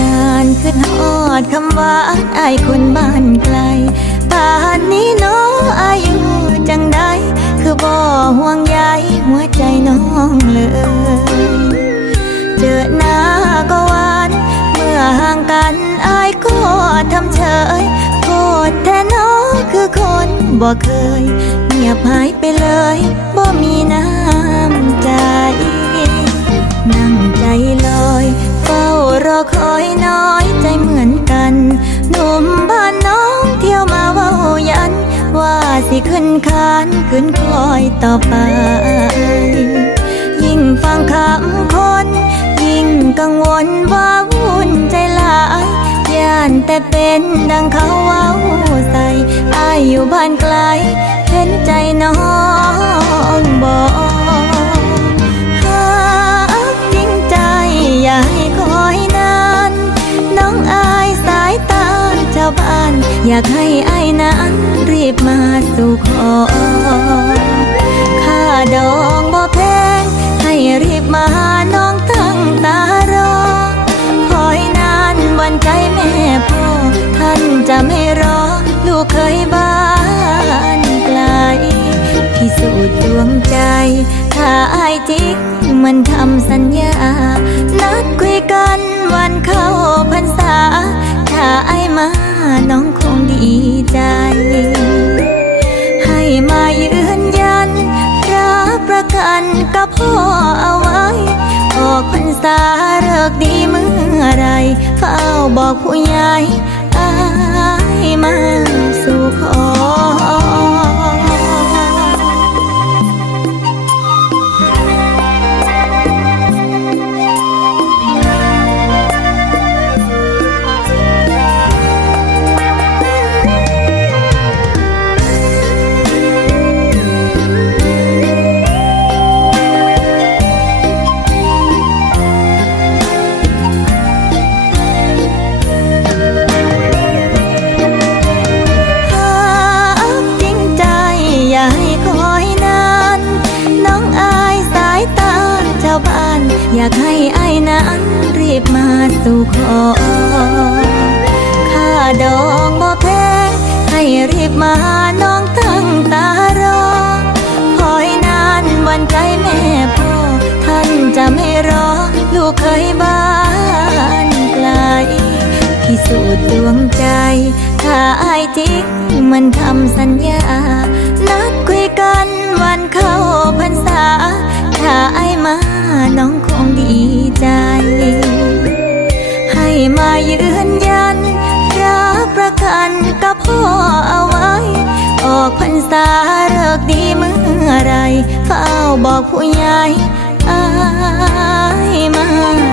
นานขึ้นฮอดคำว่าอายคนบ้านไกลป่านนี้น้ออายุจังใดคือบ่ห่วงใยหัวใจน้องเลย เจอหน้าก็หวานเมื่อห่างกันอายก็ทำเฉยโกรแท้น้อคือคนบ่เคย เงียบหายไปเลยบ่มีน้ำ ขึ้นคานขึ้นคอยต่อไป ยิ่งฟังคำคน ยิ่งกังวลว่าวุ่นใจหลายย่านแต่เป็นดังเขาเว้าใส่อายอยู่บ้านไกล เห็นใจน้องบอกหากจริงใจอย่าให้คอยนาน น้องอายสายตาชาวบ้าน อยากให้อายนั้นรีบมา สู่ขอค่าดองบ่แพง ให้รีบมาหน้องตั้งตารอ คอยนานวันใจแม่พ่อ ท่านจะไม่รอ ลูกเคยบ้านไกลพิสูจน์ดวงใจ ถ้าอายจริงมันทำสัญญา นัดคุยกัน พ่อเอาไว้ ออกพรรษาเลิกดีเมื่อไรเฝ้าบอกผู้ใหญ่าวบ้าน อยากให้อายนั้นรีบมาสู่ขอค่าดองบ่แพงให้รีบมาน้องตั้งตารอ คอยนานวันใจแม่พ่อ ท่านจะไม่รอ ลูกเคยบ้านไกลพิสูจน์ดวงใจ ถ้าอายจริงมันทำสัญญา เอาไว้ ออกพรรษาเลิกดีเมื่อไรเฝ้าบอกผู้ใหญ่อายมา